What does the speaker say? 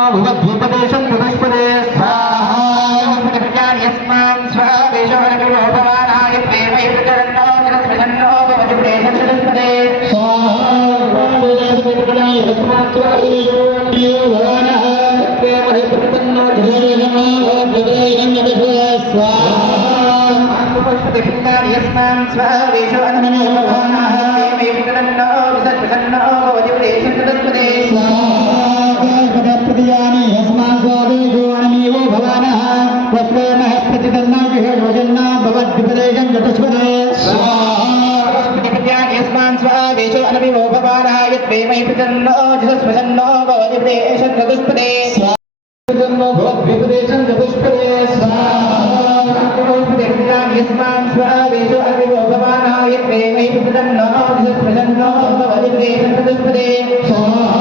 भूपदेशं पुष्पदे स्वाहा यस्मान् स्वावेशवरकरो भवानाय प्रेमैकरणो जलस्मशन्नो भवति प्रेषं पुष्पदे स्वाहा यस्मान् स्वावेशवरकरो भवानाः प्रेमैकरणो जलस्मशन्नो भवति प्रेषं पुष्पदे स्वाहा पुष्पदे यस्मान् स्वावेशवरकरो भवानाः प्रेमैकरणो जलस्मशन्नो भवति प्रेषं पुष्पदे स्वाहा प्रतियानि यस्मान् स्वादेशो अनमेवो भवानः तत्प्रेमः प्रतिदन्ना विषयवजन्ना भवद्विपदेशं चतुष्पदे स्वाहा प्रतियानि यस्मान् स्वादेशो अनमेवो भवानः यत्प्रेमै प्रसन्नो जसस्वसन्नो भवद्विपदेशं चतुष्पदे स्वाहा भवद्विपदेशं चतुष्पदे स्वाहा प्रतियानि यस्मान् स्वादेशो अनमेवो भवानः यत्प्रेमै प्रसन्नो जसस्वसन्नो भवद्विपदेशं चतुष्पदे स्वाहा